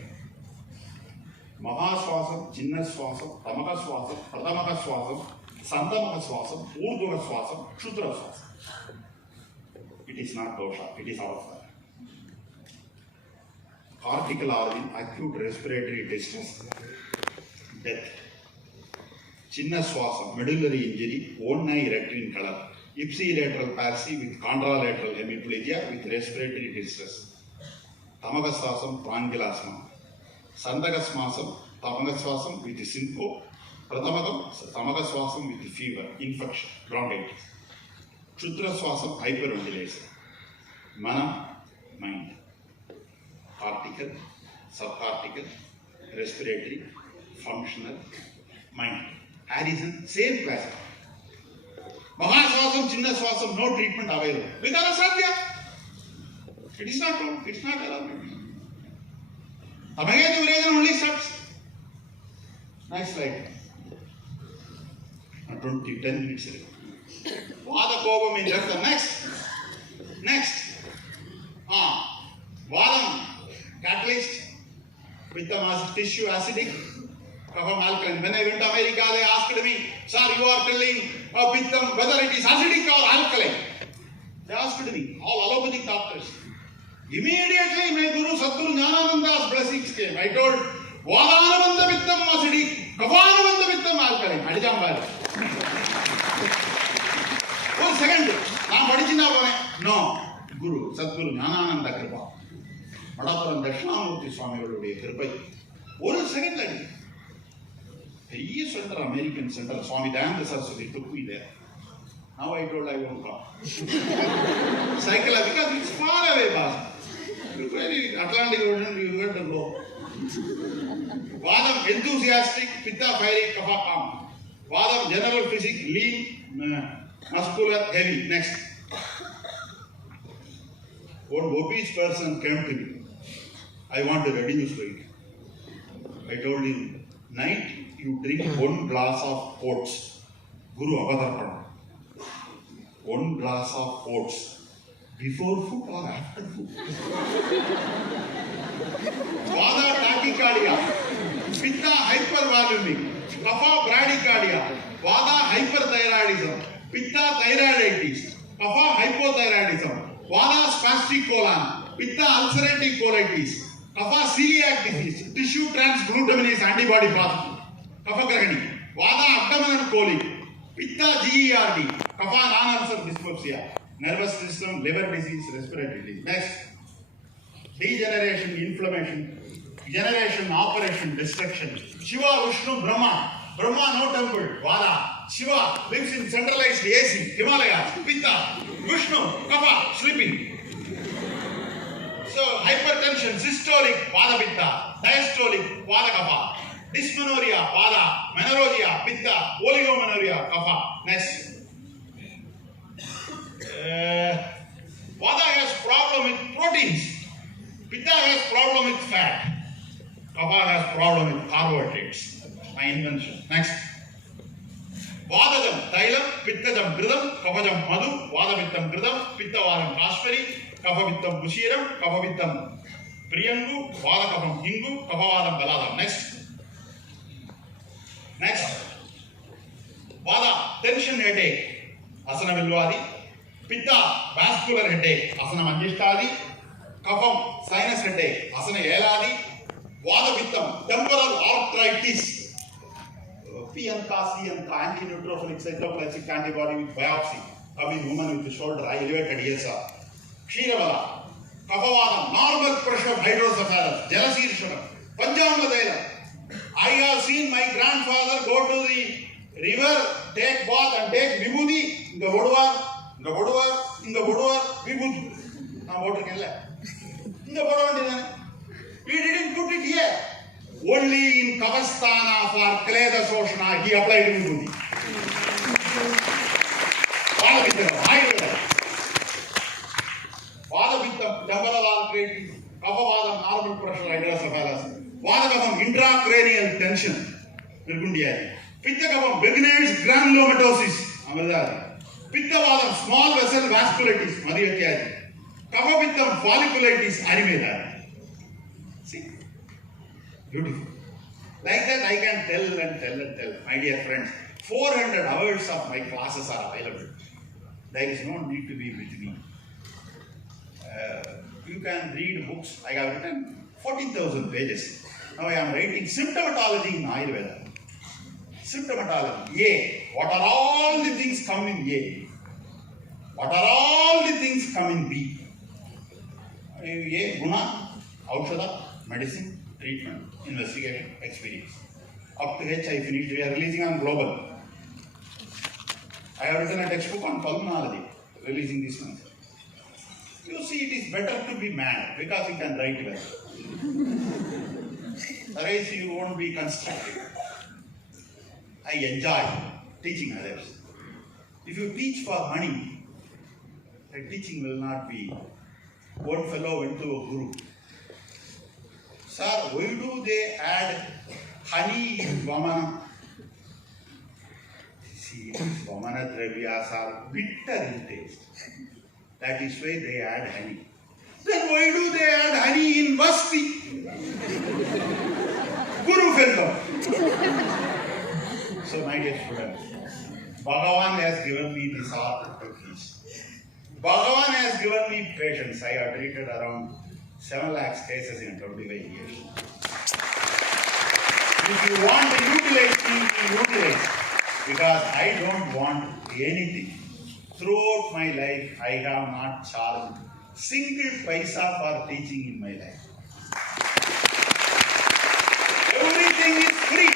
Mahaswasam, Chinnaswasam, Tamakaswasam, Pradhamakaswasam, Sandamakaswasam, Urdhvaswasam, Kshudraswasam. It is not dosha, it is our fire. Cortical origin, acute respiratory distress, death. Chinnaswasam, medullary injury, one eye red in color. Ipsilateral palsy with contralateral hemiplegia with respiratory distress. Tamakaswasam, bronchial Sandagaswasam, Tamakaswasam with syncope. Pradhamakam, Tamakaswasam with fever, infection, bronchitis. Kshudraswasam, hyperventilation. Mana, mind. Cortical, subcortical, respiratory, functional, mind. Harrison, same class. Mahaswasam, Chinnaswasam, no treatment available. Because asadhya. It is not known, it is not allowed. Tamagaya Duration only starts. Next slide. 10 minutes. Vada Kobam in just the next. Vadam, catalyst, Pitta tissue acidic, Kapha alkaline. When I went to America, they asked me, sir, you are telling Pittam whether it is acidic or alkaline. They asked me, all allopathic doctors. Immediately, my Guru Sadguru Jnanananda's blessings came. I told, Vadanabandha Pittam acidic, Kaphanabandha Pittam alkaline. Adijambari. 1 second. No. Guru Sadguru Jnanananda Kripa. Madapuram Dakshinamurti Swamigaluடைய கிருபை. 1 second அடி. பெரிய center, American center, Swami Dayananda Saraswati took me there. Now I told I won't come. Cycle because it's far away, boss. Very Atlantic Ocean, you have to go. Vadam enthusiastic, Pitta fiery, Kapha calm. Vadam general physique, lean, muscular, heavy. Next. One obese person came to me. I want to reduce weight. I told him, night you drink 1 glass of oats. Guru Avadarpana. 1 glass of oats. Before food or after food? Vada tachycardia. Pitta hypervolemic. Kapha bradycardia. Vada hyperthyroidism. Pitta thyroiditis. Kapha hypothyroidism. Vada spastic colon. Pitta ulcerative colitis. Kapha celiac disease. Tissue transglutaminase antibody positive. Kapha grahani. Vada abdominal colic. Pitta GERD. Kapha non-ulcer dyspepsia. Nervous system, liver disease, respiratory disease. Next. Degeneration, inflammation. Generation, operation, destruction. Shiva, Vishnu, Brahma. Brahma, no temple. Vada. Shiva lives in centralized AC. Himalayas. Pitta. Vishnu. Kapha. Sleeping. So, hypertension, systolic, Vada Pitta. Diastolic, Vada Kapha. Dysmenorrhea, Vada. Menorrhagia, Pitta. Oligomenorrhea, Kapha. Next. Vada has problem with proteins. Pitta has problem with fat. Kapha has problem with carbohydrates. My invention. Next. Vadajam, Thailam, Pittajam, Gridam, Kaphajam, Madhu, Vadavittam, Gridam, Pittavaram, Kashmiri, Kaphavittam, Bushiram, Kaphavittam, Priyangu, Vadakapam, Hingu, Kaphavaram, Baladam. Next. Vada, tension headache, Asana Vilvadi. Pitta, vascular headache, Asana Manjishtadi. Kapham, sinus headache, Asana Yeladi. Vadavittam, temporal arthritis. P-Anka, C-Anka, anti-neutrophilic cytoplasmic antibody with biopsy. Coming woman with the shoulder, elevated ESR. Ksheeravala, Kaphavadam, normal pressure of hydrocephalus, Jalasirshanam, Panjamladailam. I have seen my grandfather go to the river, take bath and take vibhuti. In the Boduvar, vibhuti. Now water can left. In the Boduvar, we didn't put it here. Only in Kavasthana for Kleda Soshana he applied vibhuti. Vada lumbar arthritis, kapavadam, normal pressure, hydrocephalus, vadakapam, intracranial tension, Virgundiari, Pittakapam, beginners granulomatosis, Amadari, Pittavadam, small vessel vasculitis, Madhyakari, Kapapittam, folliculitis, Arimedari. See? Beautiful. Like that I can tell and tell and tell. My dear friends, 400 hours of my classes are available. There is no need to be with me. You can read books. I have written 14,000 pages. Now I am writing symptomatology in Ayurveda. Symptomatology. A. What are all the things come in A? What are all the things come in B? A. Guna, Aushadha, medicine, treatment, investigation, experience. Up to H I finished. We are releasing on global. I have written a textbook on pulmonology, releasing this month. You see, it is better to be mad because you can write well. Otherwise, you won't be constructive. I enjoy teaching others. If you teach for money, the teaching will not be. One fellow went to a guru. Sir, why do they add honey in Vamana? See, Vamana Dravyas are bitter in taste. That is why they add honey. Then why do they add honey in Vasti? Guru fellow. So my dear students, Bhagavan has given me this art to teach. Bhagavan has given me patience. I have treated around 7 lakhs cases in 25 years. If you want to utilize me, utilize. Because I don't want anything. Throughout my life, I have not charged single paisa for teaching in my life. Everything is free.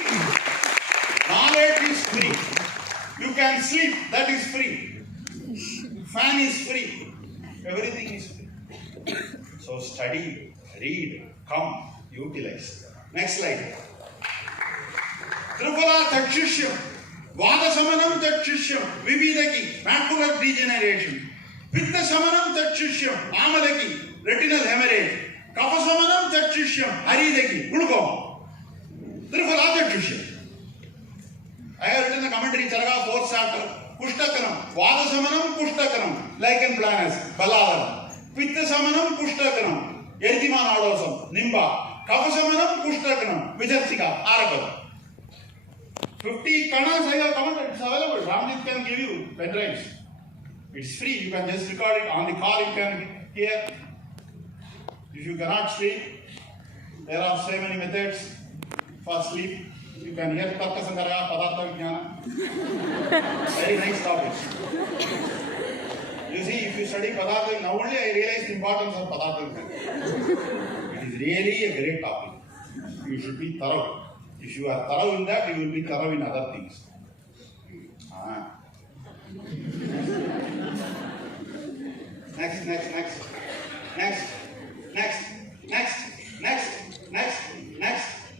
Knowledge is free. You can sleep, that is free. Fan is free. Everything is free. So study, read, come, utilize. Next slide. Tripura Takshishyam, Vadasamanam Takshishyam, Vividaki, macular degeneration. Pitta Samanam Takshishyam, Amalaki, retinal hemorrhage. Kapasamanam Takshishyam, Haridaki, Glucom. Tripura Takshishyam. I have written a commentary, Charaga, 4th chapter. Pushtakanam, Vadasamanam Pushtakanam, lichen planus, Balavaram. Pitta Samanam Pushtakanam, Erythema nodosum, Nimba. Kapasamanam Pushtakanam, Vijarsika, Aragam. 50 kanas I have commented, it's available. Ramjit can give you pen drives. It's free, you can just record it on the call, you can hear. If you cannot sleep, there are so many methods for sleep. You can hear Tarka Sankaraya, Padartha Vijnana. Very nice topic. You see, if you study Padartha, now only I realize the importance of Padartha Vijnana. It is really a great topic. You should be thorough. If you are thorough in that, you will be thorough in other things.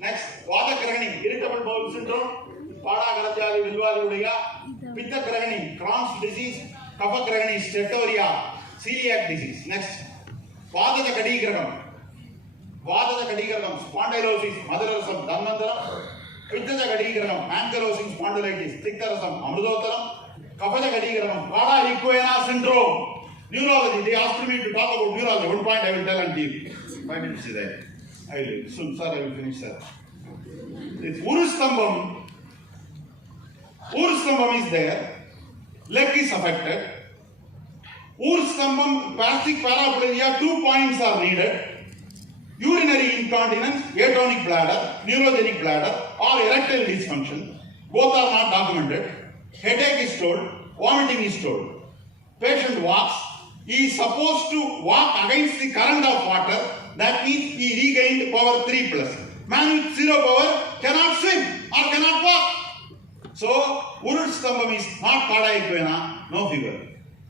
Next. Vata Grahani, irritable bowel syndrome, Pada Garajali, Vilvaludia, Pitta Grahani, Crohn's disease, Kapha Grahani, Steatoria, celiac disease. Next. Vata Kadigraham, spondylosis, Madarasam, Dhanvantara, Pitta Kadigraham, ankylosing spondylitis, Tiktarasam, Amrudotaram, Kapha Kadigraham, Pada Equina syndrome, neurology. They asked me to talk about neurology. One point I will tell and give. 5 minutes is there. I will soon, sir. I will finish, sir. This Urustambam is there. Leg is affected. Urustambam, spastic paraplegia, 2 points are needed. Urinary incontinence, atonic bladder, neurogenic bladder, or erectile dysfunction. Both are not documented. Headache is told. Vomiting is told. Patient walks. He is supposed to walk against the current of water. That means he regained power 3+. Man with 0 power cannot swim or cannot walk. So, Urustambam is not Pada Equina, no fever.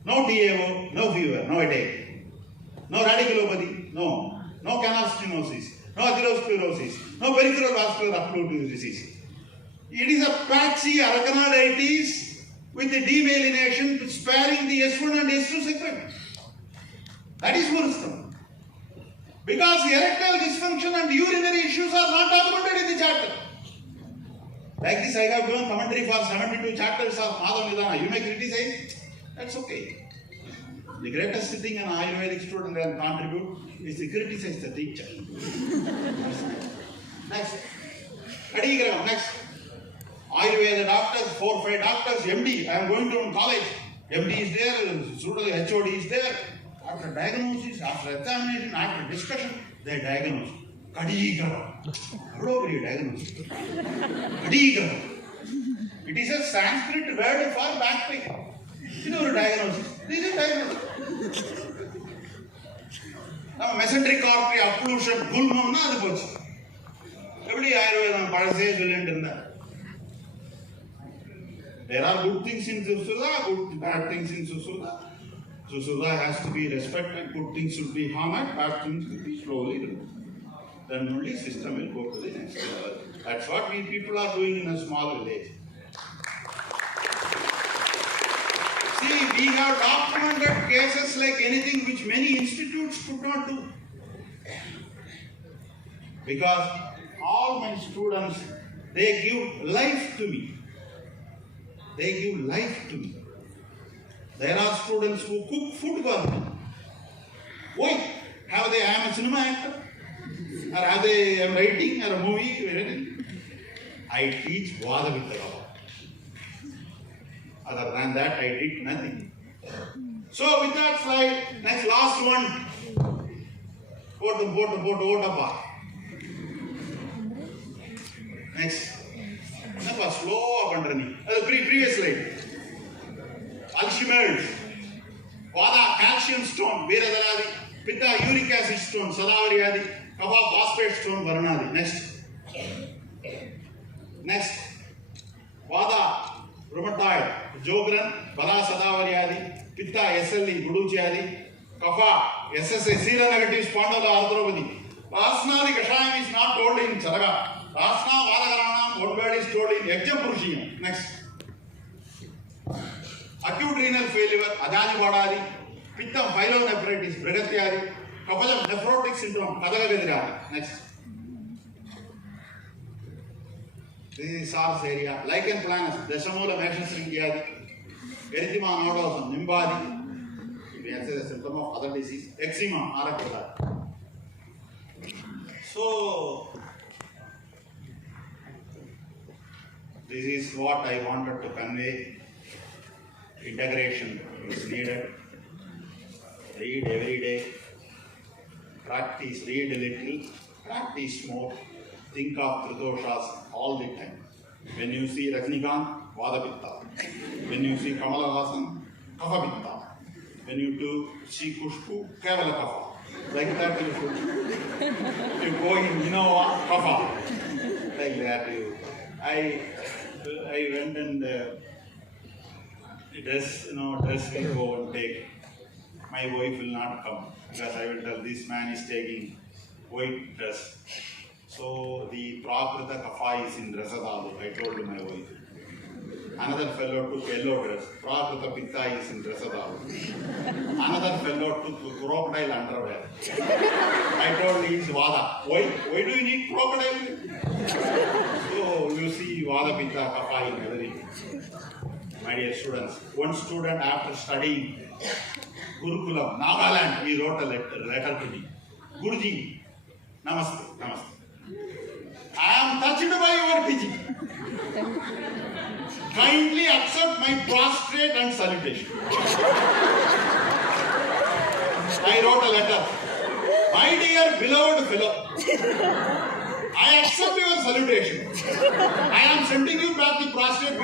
No DAO, no fever, no headache. No radiculopathy, no canal stenosis, no atherosclerosis, no peripheral vascular occlusive disease. It is a patchy aragonoditis with the demyelination sparing the S1 and S2 segment. That is Urustambam. Because erectile dysfunction and urinary issues are not documented in the chapter. Like this, I have given commentary for 72 chapters of Madhavan. You may criticize, that's okay. The greatest thing an Ayurvedic student can contribute is to criticize the teacher. Next. Next. Ayurveda doctors, 4 or 5 doctors, MD. I am going to college. MD is there, HOD is there. After diagnosis, after examination, after discussion, they diagnose. Kadigrava. How do you diagnose? Kadigrava. It is a Sanskrit word for back pain. You know diagnosis. This is diagnosis. Now, mesenteric artery occlusion, gulmam, na adu pochu. Every Ayurveda padase brilliant. There are good things in Susudha, good bad things in Susudha. Susudha has to be respected, good things should be honored, bad things should be slowly removed. Then only system will go to the next level. That's what we people are doing in a small village. See, we have documented cases like anything which many institutes could not do. Because all my students, they give life to me. They give life to me. There are students who cook food for me. Why? Have they, I am a cinema actor? Or have they, I am writing or a movie or anything? I teach Vadavitta. Other than that, I did nothing. So with that slide, next last one. Next. Slow up underneath. Previous slide. Alchemers. Vada calcium stone, Veradaladi. Pitta uric acid stone, Sadavariyadi. Kava phosphate stone, Varanadi. Next. Vada rheumatoid, Jogran, Bala Sadavariyadi. Pitta SLE, Guduchiyadi. Kapha SSA, seronegative spondyloarthropathy. Rasnadi Kashayam is not told in Charaga. Rasna Vadaharanam, one word is told in Yajnapurushiyam. Next. Acute renal failure, Adani Vadadi, Pitta pyelonephritis, Brigatyadi, Kapala nephrotic syndrome, Kadagadiradi. Next. This is SARS area. Lichen planus, Desamula Meshasringyadi, Erythema nodosum, Nimbadi. We answer the symptom of other disease, eczema, Arakala. So, this is what I wanted to convey. Integration is needed. Read every day. Practice, read a little. Practice more. Think of Tridoshas all the time. When you see Rajnikant, Vadapitta. When you see Kamala Hasan, Kafapitta. When you see Kushku, Kevala Kafa. Like that you should. You go in Innova, Kafa. Like that you. I went and dress will go and take. My wife will not come because I will tell this man is taking white dress. So the Prakrita Kafa is in Rasadalu. I told my wife. Another fellow took yellow dress. Prakrita Pitta is in Rasadalu. Another fellow took crocodile underwear. I told he is Vada. Why do you need crocodile? So you see Vada Pitta Kafa in everything. My dear students, one student after studying Gurukulam, Nagaland, he wrote a letter to me. Guruji, Namaste. I am touched by your teaching. Kindly accept my prostrate and salutation. I wrote a letter. My dear beloved fellow, I accept your salutation. I am sending you back the prostrate